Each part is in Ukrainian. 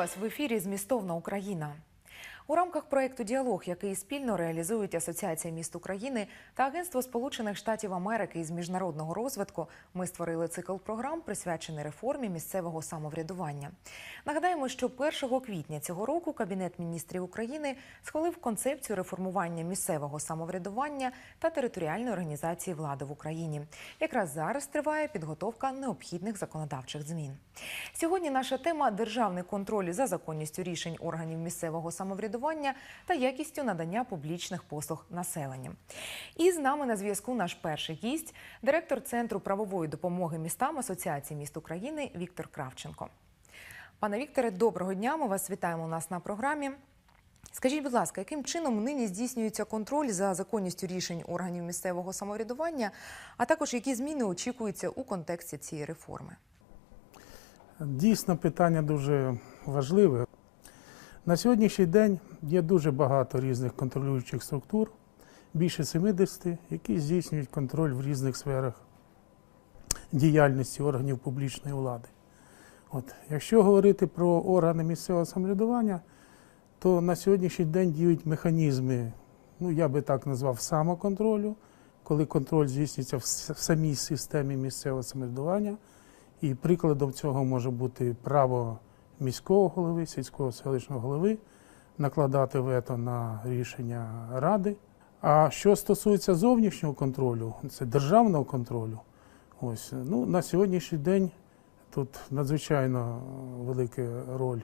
вас в ефірі Змістовна Україна. У рамках проєкту Діалог, який спільно реалізують Асоціація міст України та Агентство Сполучених Штатів Америки із міжнародного розвитку, ми створили цикл програм, присвячений реформі місцевого самоврядування. Нагадаємо, що 1 квітня цього року Кабінет міністрів України схвалив концепцію реформування місцевого самоврядування та територіальної організації влади в Україні. Якраз зараз триває підготовка необхідних законодавчих змін. Сьогодні наша тема державний контроль за законністю рішень органів місцевого самоврядування та якістю надання публічних послуг населенню. І з нами на зв'язку наш перший гість, директор Центру правової допомоги містам Асоціації міст України Віктор Кравченко. Пане Вікторе, доброго дня. Ми вас вітаємо у нас на програмі. Скажіть, будь ласка, яким чином нині здійснюється контроль за законністю рішень органів місцевого самоврядування, а також які зміни очікуються у контексті цієї реформи? Дійсно, питання дуже важливе. На сьогоднішній день є дуже багато різних контролюючих структур, більше 70, які здійснюють контроль в різних сферах діяльності органів публічної влади. От, якщо говорити про органи місцевого самоврядування, то на сьогоднішній день діють механізми, ну я би так назвав, самоконтролю, коли контроль здійснюється в самій системі місцевого самоврядування. І прикладом цього може бути право міського голови, сільського селищного голови накладати вето на рішення ради. А що стосується зовнішнього контролю, це державного контролю. Ось ну на сьогоднішній день тут надзвичайно велика роль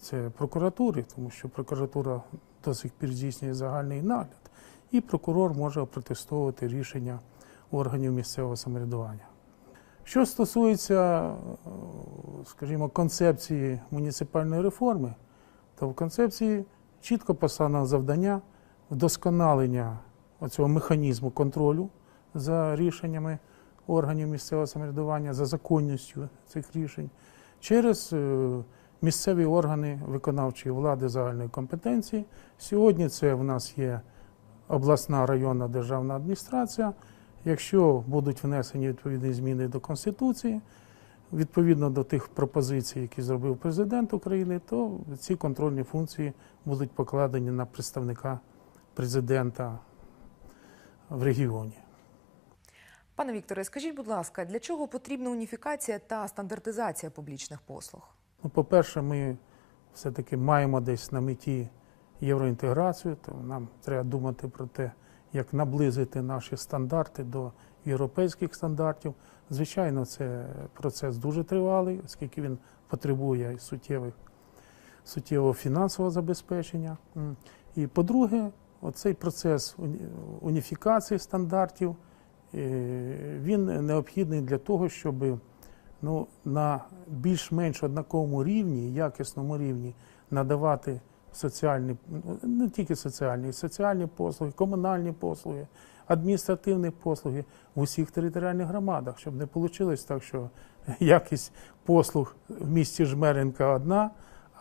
це прокуратури, тому що прокуратура до сих пір здійснює загальний нагляд, і прокурор може опротестовувати рішення органів місцевого самоврядування. Що стосується, е, скажімо, концепції муніципальної реформи, то в концепції чітко поставлено завдання вдосконалення цього механізму контролю за рішеннями органів місцевого самоврядування, за законністю цих рішень через е, місцеві органи виконавчої влади загальної компетенції. Сьогодні це в нас є обласна районна державна адміністрація. Якщо будуть внесені відповідні зміни до Конституції, відповідно до тих пропозицій, які зробив президент України, то ці контрольні функції будуть покладені на представника президента в регіоні. Пане Вікторе, скажіть, будь ласка, для чого потрібна уніфікація та стандартизація публічних послуг? Ну, по-перше, ми все-таки маємо десь на меті євроінтеграцію, то нам треба думати про те, як наблизити наші стандарти до європейських стандартів. Звичайно, це процес дуже тривалий, оскільки він потребує суттєвих, суттєвого фінансового забезпечення. І по-друге, оцей процес уніфікації стандартів е, він необхідний для того, щоб ну, на більш-менш однаковому рівні, якісному рівні надавати соціальні, не тільки соціальні, соціальні послуги, комунальні послуги, адміністративні послуги в усіх територіальних громадах, щоб не вийшло так, що якість послуг в місті Жмеренка одна,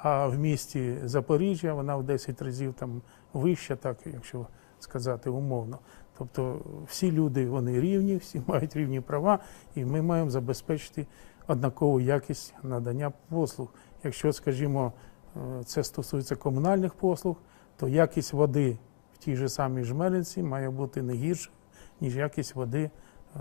а в місті Запоріжжя вона в 10 разів там вища, так якщо сказати умовно. Тобто всі люди вони рівні, всі мають рівні права, і ми маємо забезпечити однакову якість надання послуг. Якщо, скажімо, це стосується комунальних послуг, то якість води в тій же самій жмеринці має бути не гірша, ніж якість води, е,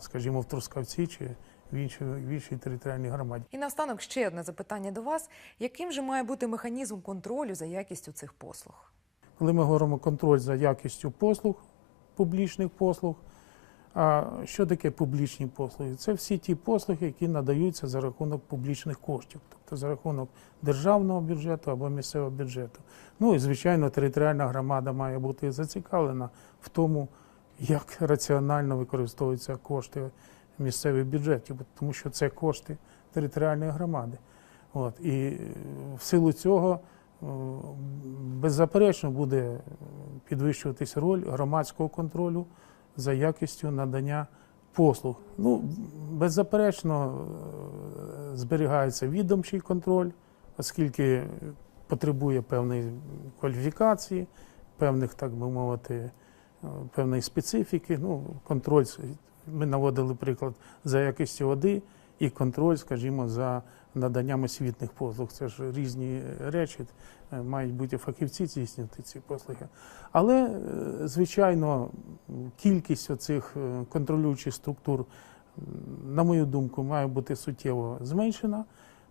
скажімо, в Трускавці чи в іншій, в іншій територіальній громаді. І наостанок ще одне запитання до вас: яким же має бути механізм контролю за якістю цих послуг? Коли ми говоримо контроль за якістю послуг, публічних послуг, а що таке публічні послуги? Це всі ті послуги, які надаються за рахунок публічних коштів, тобто за рахунок державного бюджету або місцевого бюджету. Ну і звичайно, територіальна громада має бути зацікавлена в тому, як раціонально використовуються кошти місцевих бюджетів, тому що це кошти територіальної громади. От і е, в силу цього е, беззаперечно буде підвищуватися роль громадського контролю за якістю надання послуг. Ну, беззаперечно е, зберігається відомчий контроль, оскільки потребує певної кваліфікації, певних, так би мовити, е, певної специфіки. Ну, контроль, ми наводили приклад за якістю води і контроль, скажімо, за наданням освітних послуг. Це ж різні речі, е, мають бути фахівці здійснювати ці послуги. Але, е, звичайно, кількість оцих е, контролюючих структур, на мою думку, має бути суттєво зменшена.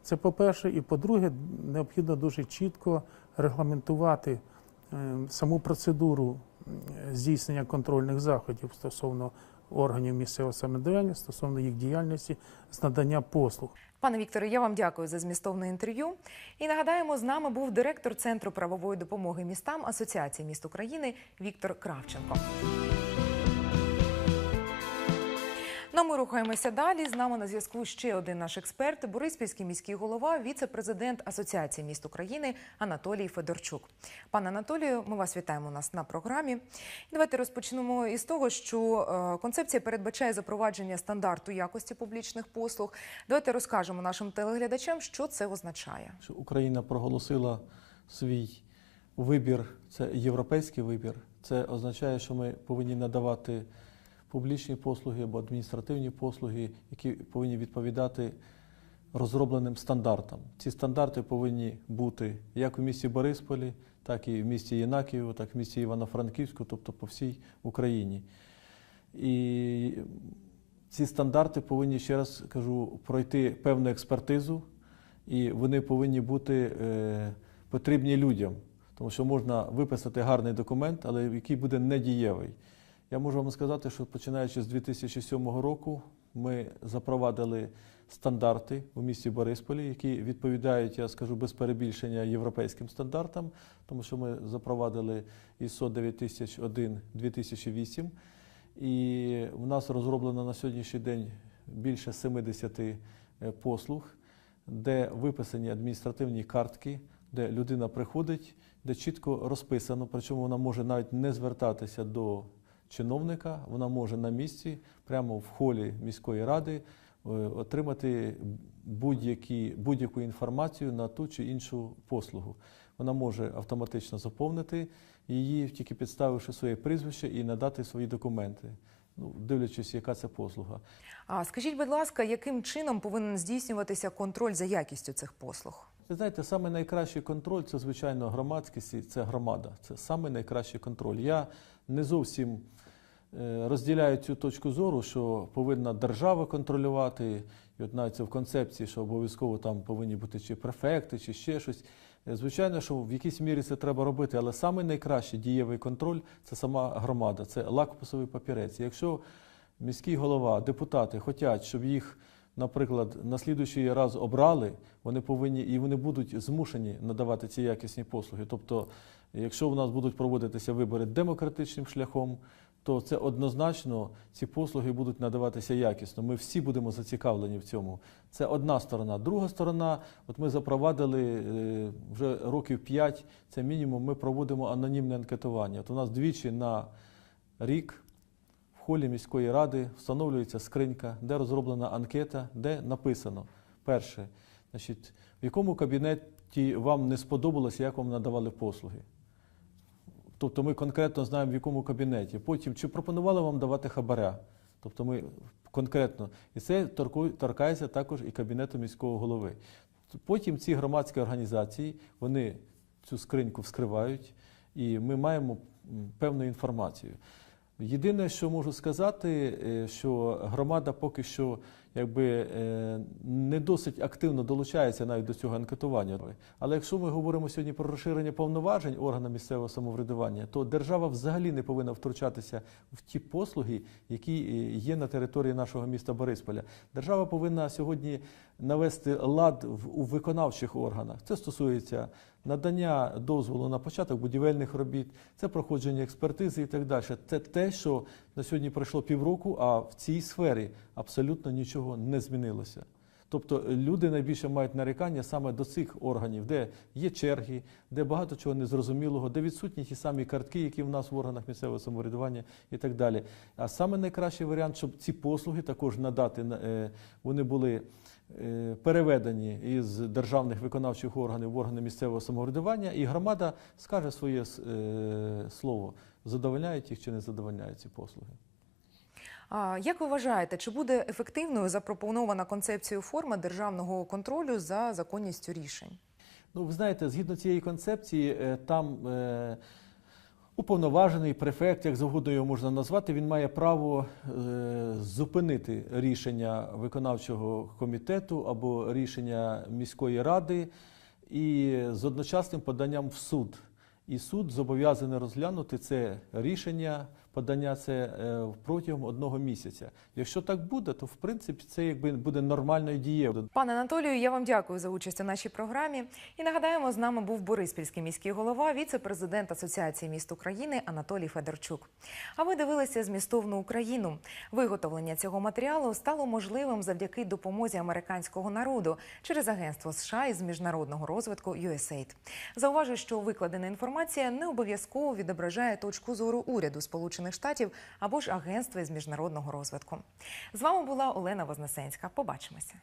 Це по-перше, і по-друге, необхідно дуже чітко регламентувати е, саму процедуру здійснення контрольних заходів стосовно органів місцевого самоврядування, стосовно їх діяльності з надання послуг. Пане Вікторе, я вам дякую за змістовне інтерв'ю. І нагадаємо, з нами був директор Центру правової допомоги містам Асоціації міст України Віктор Кравченко. Ну, а ми рухаємося далі. З нами на зв'язку ще один наш експерт, Бориспільський міський голова, віце-президент Асоціації міст України Анатолій Федорчук. Пане Анатолію, ми вас вітаємо у нас на програмі. Давайте розпочнемо із того, що е, концепція передбачає запровадження стандарту якості публічних послуг. Давайте розкажемо нашим телеглядачам, що це означає. Україна проголосила свій вибір, це європейський вибір. Це означає, що ми повинні надавати публічні послуги або адміністративні послуги, які повинні відповідати розробленим стандартам. Ці стандарти повинні бути як у місті Борисполі, так і в місті Єнакієво, так і в місті Івано-Франківську, тобто по всій Україні. І ці стандарти повинні, ще раз кажу, пройти певну експертизу, і вони повинні бути е, потрібні людям. Тому що можна виписати гарний документ, але який буде недієвий. Я можу вам сказати, що починаючи з 2007 року ми запровадили стандарти у місті Борисполі, які відповідають, я скажу без перебільшення, європейським стандартам, тому що ми запровадили ISO 9001-2008. І в нас розроблено на сьогоднішній день більше 70 е, послуг, де виписані адміністративні картки, де людина приходить, де чітко розписано, причому вона може навіть не звертатися до чиновника, вона може на місці, прямо в холі міської ради, е, отримати будь-які, будь-яку інформацію на ту чи іншу послугу. Вона може автоматично заповнити її, тільки підставивши своє прізвище і надати свої документи, ну, дивлячись, яка це послуга. А скажіть, будь ласка, яким чином повинен здійснюватися контроль за якістю цих послуг? Ви знаєте, саме найкращий контроль це, звичайно, громадськість, це громада. Це саме найкращий контроль. Я не зовсім е, розділяю цю точку зору, що повинна держава контролювати. І от навіть це в концепції, що обов'язково там повинні бути чи префекти, чи ще щось. Е, Звичайно, що в якійсь мірі це треба робити, але саме найкращий дієвий контроль це сама громада, це лакмусовий папірець. Якщо міський голова, депутати хочуть, щоб їх, наприклад, на слідуючий раз обрали, вони повинні і вони будуть змушені надавати ці якісні послуги. Тобто, якщо в нас будуть проводитися вибори демократичним шляхом, то це однозначно ці послуги будуть надаватися якісно. Ми всі будемо зацікавлені в цьому. Це одна сторона. Друга сторона, от ми запровадили е, вже років 5, це мінімум, ми проводимо анонімне анкетування. От у нас двічі на рік холі міської ради встановлюється скринька, де розроблена анкета, де написано перше, значить, в якому кабінеті вам не сподобалося, як вам надавали послуги. Тобто ми конкретно знаємо, в якому кабінеті. Потім, чи пропонували вам давати хабаря. Тобто ми конкретно. І це торкається також і кабінету міського голови. Потім ці громадські організації вони цю скриньку вскривають, і ми маємо певну інформацію. Єдине, що можу сказати, е, що громада поки що якби е, не досить активно долучається навіть до цього анкетування. Але якщо ми говоримо сьогодні про розширення повноважень органам місцевого самоврядування, то держава взагалі не повинна втручатися в ті послуги, які е, є на території нашого міста Борисполя. Держава повинна сьогодні навести лад у виконавчих органах. Це стосується надання дозволу на початок будівельних робіт, це проходження експертизи і так далі. Це те, що на сьогодні пройшло півроку, а в цій сфері абсолютно нічого не змінилося. Тобто люди найбільше мають нарікання саме до цих органів, де є черги, де багато чого незрозумілого, де відсутні ті самі картки, які в нас в органах місцевого самоврядування і так далі. А саме найкращий варіант, щоб ці послуги також надати, на- е, вони були е, переведені із державних виконавчих органів в органи місцевого самоврядування, і громада скаже своє е, слово, задовольняють їх чи не задовольняють ці послуги. А як ви вважаєте, чи буде ефективною запропонована концепцією форма державного контролю за законністю рішень? Ну, ви знаєте, згідно цієї концепції, е, там е, уповноважений префект, як згодно його можна назвати, він має право е, зупинити рішення виконавчого комітету або рішення міської ради і з одночасним поданням в суд. І суд зобов'язаний розглянути це рішення, подання це е, протягом одного місяця. Якщо так буде, то в принципі це якби буде нормальною дією. Пане Анатолію, я вам дякую за участь у нашій програмі. І нагадаємо, з нами був Бориспільський міський голова, віце-президент Асоціації міст України Анатолій Федорчук. А ви дивилися змістовну Україну. Виготовлення цього матеріалу стало можливим завдяки допомозі американського народу через агентство США із міжнародного розвитку USAID. Зауважу, що викладена інформація не обов'язково відображає точку зору уряду Сполучених Штатів або ж агентства із міжнародного розвитку. З вами була Олена Вознесенська. Побачимося.